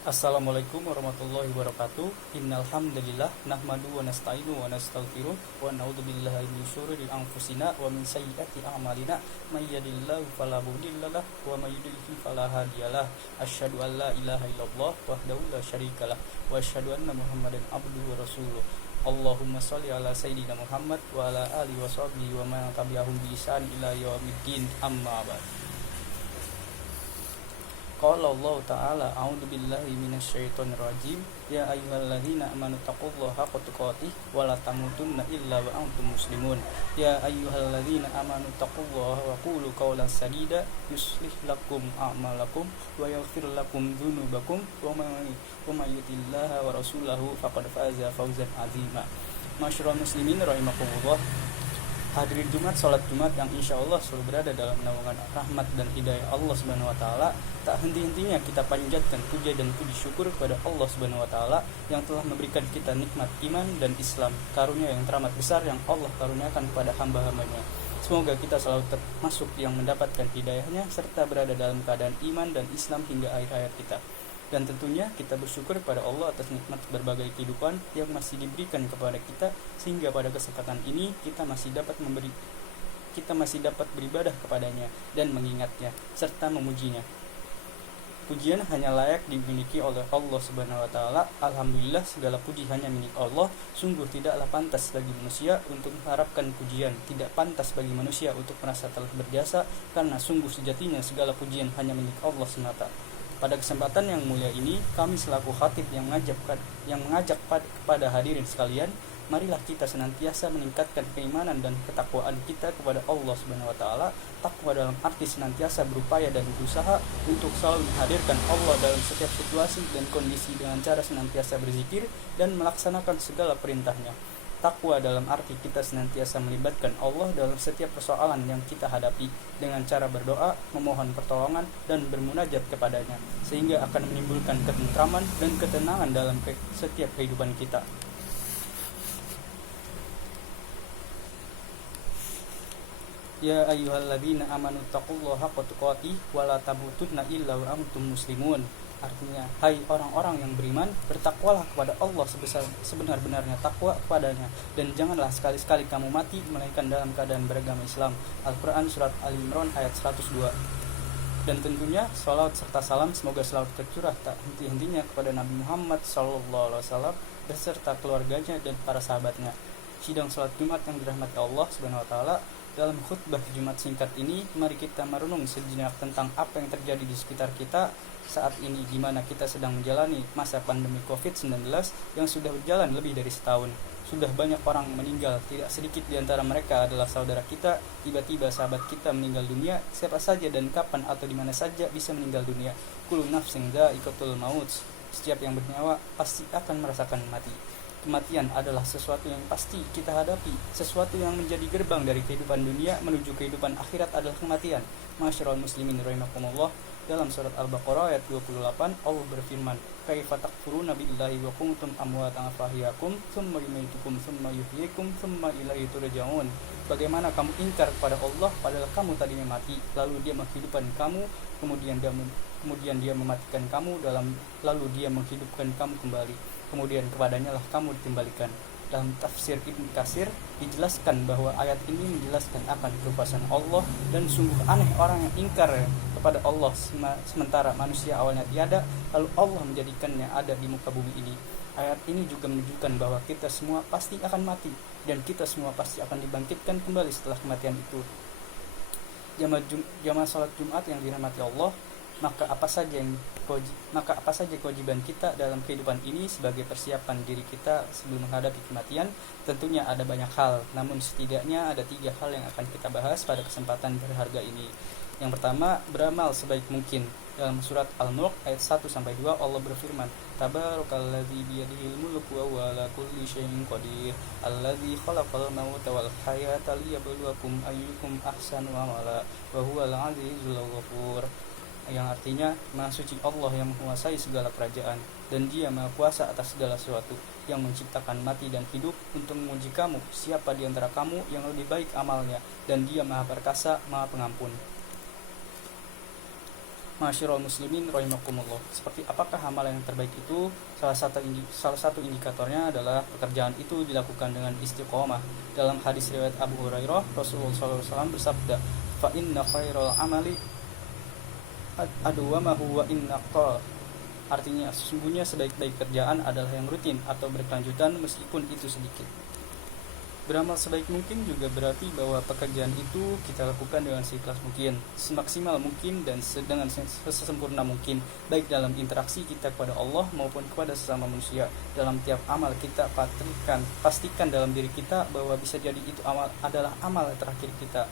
Assalamualaikum warahmatullahi wabarakatuh. Innal hamdalillah nahmadu wa nasta'inu wa nastaghfiruh wa na'udzubillahi min syururi anfusina wa min sayyiati a'malina may yahdihillahu fala mudhillalah wa may yudhlil fala hadiyalah. Asyhadu an la ilaha illallah wahdahu la syarikalah wa asyhadu anna Muhammadan abduhu wa rasuluh. Allahumma shalli ala sayyidina Muhammad wa ala alihi wa sahbihi wa man tabi'ahum bi ihsan ila yaumiddin. Amma ba'd. Qala Allah Ta'ala a'udzu billahi minasyaitonir rajim ya ayyuhalladzina amanu taqullaha haqqa tuqatih wa la tamutunna illa wa antum muslimun ya ayyuhalladzina amanu taqullaha wa qulu qawlan sadida yuslih lakum a'malakum wa yaghfir lakum dzunubakum wa may yuti'illaha wa rasulahu faqad faza fawzan 'azima. Masyarul muslimin rahimakumullah. Hadirin Jumat, salat Jumat yang insya Allah selalu berada dalam naungan rahmat dan hidayah Allah Subhanahu Wa Taala. Tak henti-hentinya kita panjatkan puja dan puji syukur kepada Allah Subhanahu Wa Taala yang telah memberikan kita nikmat iman dan Islam, karunia yang teramat besar yang Allah karuniakan kepada hamba-hambanya. Semoga kita selalu termasuk yang mendapatkan hidayahnya serta berada dalam keadaan iman dan Islam hingga akhir hayat kita. Dan tentunya kita bersyukur kepada Allah atas nikmat berbagai kehidupan yang masih diberikan kepada kita, sehingga pada kesempatan ini kita masih dapat beribadah kepadanya dan mengingatnya serta memujinya. Pujian hanya layak dimiliki oleh Allah Subhanahu wa taala. Alhamdulillah, segala puji hanya milik Allah. Sungguh tidaklah pantas bagi manusia untuk mengharapkan pujian, tidak pantas bagi manusia untuk merasa telah berjasa, karena sungguh sejatinya segala pujian hanya milik Allah semata. Pada kesempatan yang mulia ini, kami selaku khatib yang mengajak kepada hadirin sekalian, marilah kita senantiasa meningkatkan keimanan dan ketakwaan kita kepada Allah Subhanahu wa taala. Takwa dalam arti senantiasa berupaya dan berusaha untuk selalu menghadirkan Allah dalam setiap situasi dan kondisi dengan cara senantiasa berzikir dan melaksanakan segala perintahnya. Takwa dalam arti kita senantiasa melibatkan Allah dalam setiap persoalan yang kita hadapi dengan cara berdoa, memohon pertolongan, dan bermunajat kepadanya, sehingga akan menimbulkan ketentraman dan ketenangan dalam setiap kehidupan kita. Ya ayyuhalladzina amanu taqullaha haqqa tuqatih wa la tamutunna illa wa antum muslimun. Artinya, hai orang-orang yang beriman, bertakwalah kepada Allah sebenar-benarnya takwa kepadanya, dan janganlah sekali-sekali kamu mati melainkan dalam keadaan beragama Islam. Al-Quran Surat Al-Imran ayat 102. Dan tentunya salawat serta salam semoga selalu tercurah tak henti-hentinya kepada Nabi Muhammad SAW beserta keluarganya dan para sahabatnya. Sidang salat Jumat yang dirahmati Allah Subhanahu wa taala, dalam khutbah Jumat singkat ini, mari kita merenung sejenak tentang apa yang terjadi di sekitar kita saat ini, di mana kita sedang menjalani masa pandemi COVID-19 yang sudah berjalan lebih dari setahun. Sudah banyak orang meninggal, tidak sedikit di antara mereka adalah saudara kita. Tiba-tiba sahabat kita meninggal dunia. Siapa saja dan kapan atau di mana saja bisa meninggal dunia. Kullu nafsin dha'iqatul maut. Setiap yang bernyawa pasti akan merasakan mati. Kematian adalah sesuatu yang pasti kita hadapi, sesuatu yang menjadi gerbang dari kehidupan dunia menuju kehidupan akhirat adalah kematian. Masyarul muslimin rahimakumullah. Dalam surat Al-Baqarah ayat 28, Allah berfirman, "Kaifa takfuruna billahi wa kuntum amwatan fahyakum, tsumma yumitukum, tsumma yuhyikum, tsumma ilaihi turja'un." Bagaimana kamu ingkar kepada Allah padahal kamu tadinya mati, lalu Dia menghidupkan kamu, kemudian dia mematikan kamu, lalu Dia menghidupkan kamu kembali, kemudian kepadanya lah kamu dikembalikan. Dalam tafsir Ibnu Katsir dijelaskan bahwa ayat ini menjelaskan akan kekuasaan Allah, dan sungguh aneh orang yang ingkar kepada Allah sementara manusia awalnya tiada, lalu Allah menjadikannya ada di muka bumi ini. Ayat ini juga menunjukkan bahwa kita semua pasti akan mati, dan kita semua pasti akan dibangkitkan kembali setelah kematian itu. Jamaah salat Jumat yang dirahmati Allah, maka apa saja kewajiban kita dalam kehidupan ini sebagai persiapan diri kita sebelum menghadapi kematian? Tentunya ada banyak hal, namun setidaknya ada 3 hal yang akan kita bahas pada kesempatan berharga ini. Yang pertama, beramal sebaik mungkin. Dalam surat Al-Mulk ayat 1-2 Allah berfirman, "Tabarakalladzi biyadihil mulku wa huwa ala kulli syai'in qadir, alladzi khalaqal mauta wal hayata liyabluwakum ayyukum ahsanu amala, wa huwal azizul ghafur." Yang artinya, Maha Suci Allah yang menguasai segala kerajaan, dan Dia Maha Kuasa atas segala sesuatu, yang menciptakan mati dan hidup untuk menguji kamu, siapa di antara kamu yang lebih baik amalnya, dan Dia Maha Perkasa, Maha Pengampun. Masyiral muslimin rahimakumullah. Seperti apakah amalan yang terbaik itu? Salah satu indikatornya adalah pekerjaan itu dilakukan dengan istiqomah. Dalam hadis riwayat Abu Hurairah, Rasulullah SAW bersabda, "Fa inna khairal amali adwamahu wa inna qal." Artinya, sesungguhnya sebaik-baik kerjaan adalah yang rutin atau berkelanjutan meskipun itu sedikit. Beramal sebaik mungkin juga berarti bahwa pekerjaan itu kita lakukan dengan seikhlas mungkin, semaksimal mungkin, dan dengan sesempurna mungkin, baik dalam interaksi kita kepada Allah maupun kepada sesama manusia. Dalam tiap amal kita pastikan dalam diri kita bahwa bisa jadi itu adalah amal terakhir kita.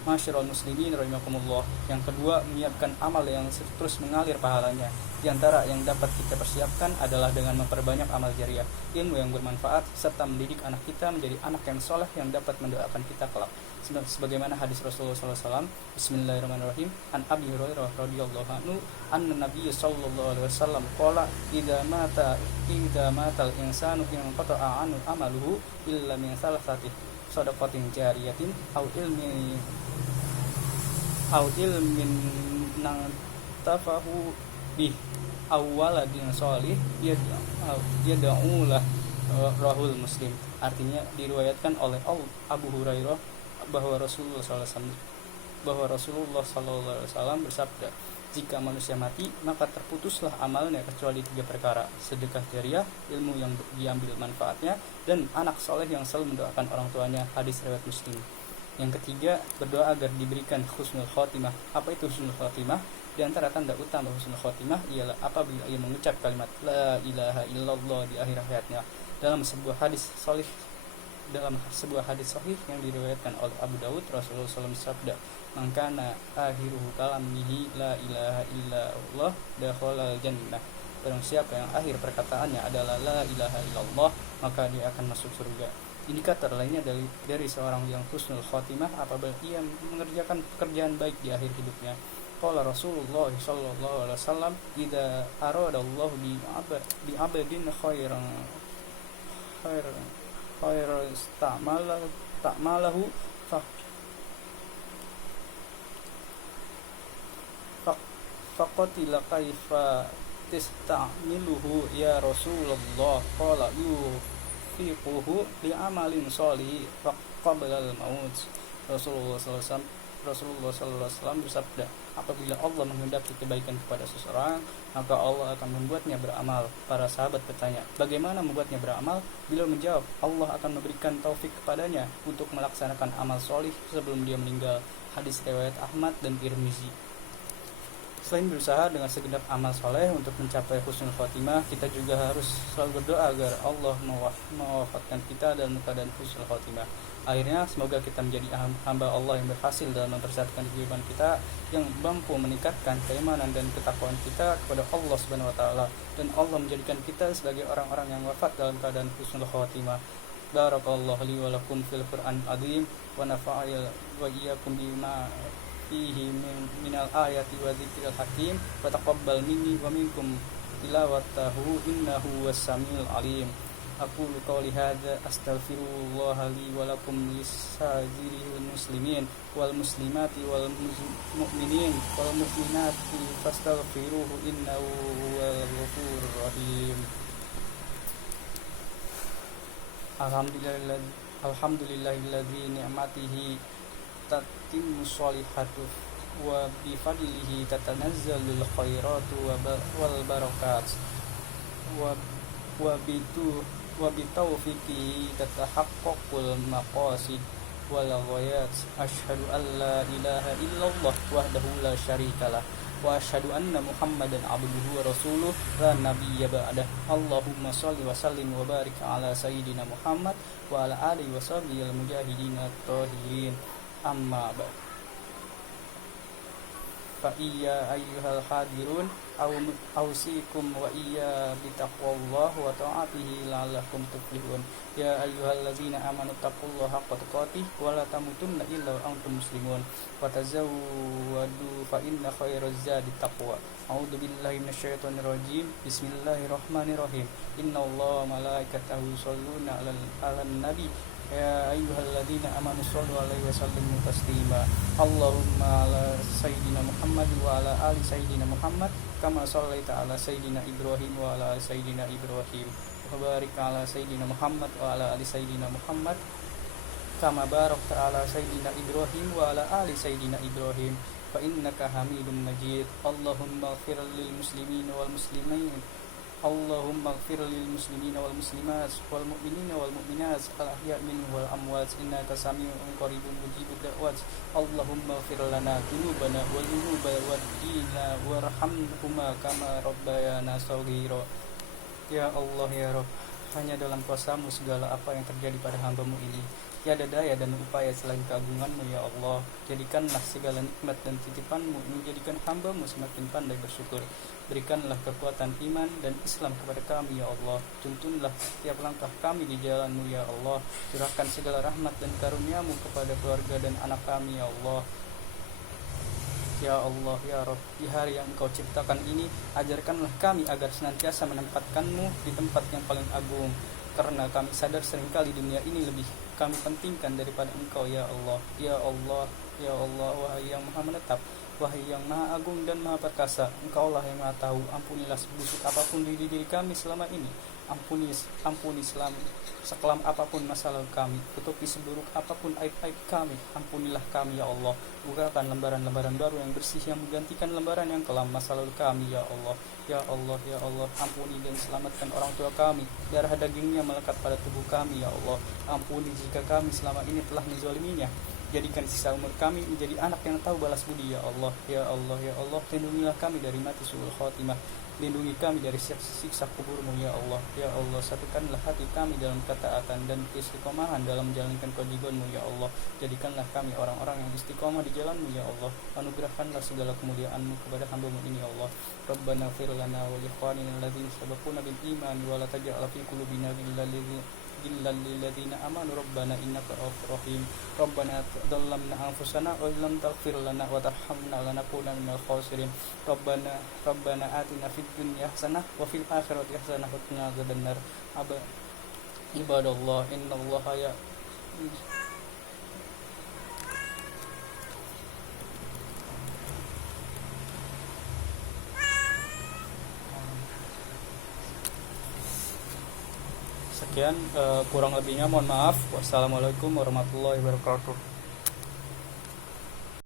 Masyiral muslimin rahimakumullah. Yang kedua, menyiapkan amal yang terus mengalir pahalanya. Di antara yang dapat kita persiapkan adalah dengan memperbanyak amal jariah, ilmu yang bermanfaat, serta mendidik anak kita menjadi anak yang soleh yang dapat mendoakan kita kelak. Sebagaimana hadis Rasulullah SAW, Bismillahirrahmanirrahim, an Abi Hurairah radhiyallahu anhu, anna Nabiy sallallahu alaihi wasallam qala, idza matal insanu inqata'a anhu amaluhu illa min salasati shadaqatin jariyatin aw ilmin nang tafahu bih awaladin sholih yad'ulah rahul muslim. Artinya diriwayatkan oleh Abu Hurairah bahwa Rasulullah SAW bersabda, jika manusia mati maka terputuslah amalnya kecuali 3 perkara: sedekah jariah, ilmu yang diambil manfaatnya, dan anak soleh yang selalu mendoakan orang tuanya. Hadis riwayat Muslim. Yang ketiga, berdoa agar diberikan husnul khotimah. Apa itu husnul khotimah? Di antara tanda utama husnul khotimah ialah apabila ia mengucap kalimat la ilaha illallah di akhir hayatnya. Dalam sebuah hadis sahih yang diriwayatkan oleh Abu Dawud, Rasulullah SAW sabda, "Man kana akhiruhu kalamihi la ilaha illallah dakhala jannah." Barang siapa yang akhir perkataannya adalah la ilaha illallah, maka dia akan masuk surga. Indikator lainnya dari seorang yang husnul khotimah apabila ia mengerjakan pekerjaan baik di akhir hidupnya. Qala Rasulullah sallallahu alaihi wasallam, "Idza aradallahu bi 'abdin khairan ta'malahu faqatila kaifa tasta'miluhu ya Rasulullah." Qala fiquhu li amalin sholih qabla al-maut. Rasulullah SAW bersabda, apabila Allah menghendaki kebaikan kepada seseorang, maka Allah akan membuatnya beramal. Para sahabat bertanya, bagaimana membuatnya beramal? Beliau menjawab, Allah akan memberikan taufik kepadanya untuk melaksanakan amal sholih sebelum dia meninggal. Hadis riwayat Ahmad dan Tirmizi. Selain berusaha dengan segenap amal soleh untuk mencapai husnul khotimah, kita juga harus selalu berdoa agar Allah mewafatkan kita dalam keadaan husnul khotimah. Akhirnya, semoga kita menjadi hamba Allah yang berhasil dalam mempersiapkan kehidupan kita, yang mampu meningkatkan keimanan dan ketakwaan kita kepada Allah Subhanahu wa taala, dan Allah menjadikan kita sebagai orang-orang yang wafat dalam keadaan husnul khotimah. Barakallahu li wa lakum fil Qur'an azim wa nafa'ani wa iyyakum bima fihi minal ayati wa dzikril hakim wa taqabbal minni wa minkum tilawatahu innahu was-samiul alim. Aqulu qawli hadza astaghfirullah li wa lakum lisa'iril muslimin wal muslimati wal mu'minin wal mu'minati fastaghfiruhu innahu huwal ghafurur rahim. Alhamdulillahilladzi ni'matihi tatimmu sholihatu wa bi fadlihi tatanazzalul khairatu wal barakat wa bi taufiqihi tatahaqqaqul maqasid wal ghayat. Asyhadu an la ilaha illallah wahdahu la syarikalah wa asyhadu anna Muhammadan abduhu wa rasuluh la nabiyya ba'dah. Allahumma shalli wa sallim wa barik ala sayyidina Muhammad wa ala alihi wa sahbihi al mujahidin at-tahirin. Amma ba'd. Fa iya ayyuhal hadirun ausikum wa iya bitaqwallah wa ta'atihi la'allakum tuflihun. Ya ayyuhallazina amanu taqullaha haqqa tuqatih wa la tamutunna illa wa antum muslimun wa tazawwadu fa inna khairaz zadi taqwa. A'udzu billahi minasyaitonir rajim. Bismillahirrahmanirrahim. Innallaha malaikatahu yusholluna 'alan nabi يا أيها الذين آمنوا صلوا عليه وسلموا تسليما اللهم على سيدنا محمد وعلى آل سيدنا محمد كما صليت على سيدنا إبراهيم وعلى آل سيدنا إبراهيم وبارك على سيدنا محمد وعلى آل سيدنا محمد كما باركت على سيدنا إبراهيم وعلى آل سيدنا إبراهيم فإنك حميد مجيد اللهم اغفر للمسلمين والمسلمين اللهم اغفر للمسلمين والمسلمات والمؤمنين والمؤمنات الأحياء منهم والأموات إنك سميع قريب مجيب الدعوات اللهم اغفر لنا ذنوبنا وذنوب والدينا وارحمهما كما ربيانا صغيرا. Ya Allah ya Rabb, hanya dalam kuasa-Mu segala apa yang terjadi pada hamba-Mu ini. Tiada daya dan upaya selain keagungan-Mu ya Allah. Jadikanlah segala nikmat dan titipan-Mu menjadikan hamba-Mu semakin pandai bersyukur. Berikanlah kekuatan iman dan Islam kepada kami ya Allah. Tuntunlah setiap langkah kami di jalan-Mu ya Allah. Curahkan segala rahmat dan karunia-Mu kepada keluarga dan anak kami ya Allah. Ya Allah, ya Rabb, di hari yang Engkau ciptakan ini, ajarkanlah kami agar senantiasa menempatkan-Mu di tempat yang paling agung. Karena kami sadar seringkali dunia ini lebih kami pentingkan daripada Engkau ya Allah. Ya Allah, ya Allah, wahai yang maha menetap, wahai yang maha agung dan maha perkasa, Engkaulah yang maha tahu. Ampunilah sebusuk apapun diri kami selama ini. Ampuni sekelam apapun masa lalu kami, tutupi seburuk apapun aib-aib kami. Ampunilah kami ya Allah. Bukakan lembaran-lembaran baru yang bersih yang menggantikan lembaran yang kelam masa lalu kami ya Allah. Ya Allah, ya Allah, ampuni dan selamatkan orang tua kami. Darah dagingnya melekat pada tubuh kami ya Allah. Ampuni jika kami selama ini telah menzaliminya. Jadikan sisa umur kami menjadi anak yang tahu balas budi ya Allah. Ya Allah, ya Allah, lindungilah kami dari mati su'ul khotimah. Lindungi kami dari siksa kubur-Mu ya Allah. Ya Allah, satukanlah hati kami dalam ketaatan dan keistiqomahan dalam menjalankan kewajiban-Mu ya Allah. Jadikanlah kami orang-orang yang istiqomah di jalan-Mu ya Allah. Anugerahkanlah segala kemuliaan-Mu kepada hamba-Mu ini ya Allah. Rabbana fir lana wa li ikhwanina alladzina sabaquna bil iman wa la taj'al fi qulubina ghillan lil ladzina amanu rabbana innaka ra'ufur rahim. Rabbana dhallamna anfusana wa illam taghfir lana wa tarhamna lanakunanna minal khasirin. Rabbana atina fid dunya hasanah wa fil akhirati hasanah wa qina adzabannar. Ibadallah innallaha ya Sekian, kurang lebihnya mohon maaf. Wassalamualaikum warahmatullahi wabarakatuh.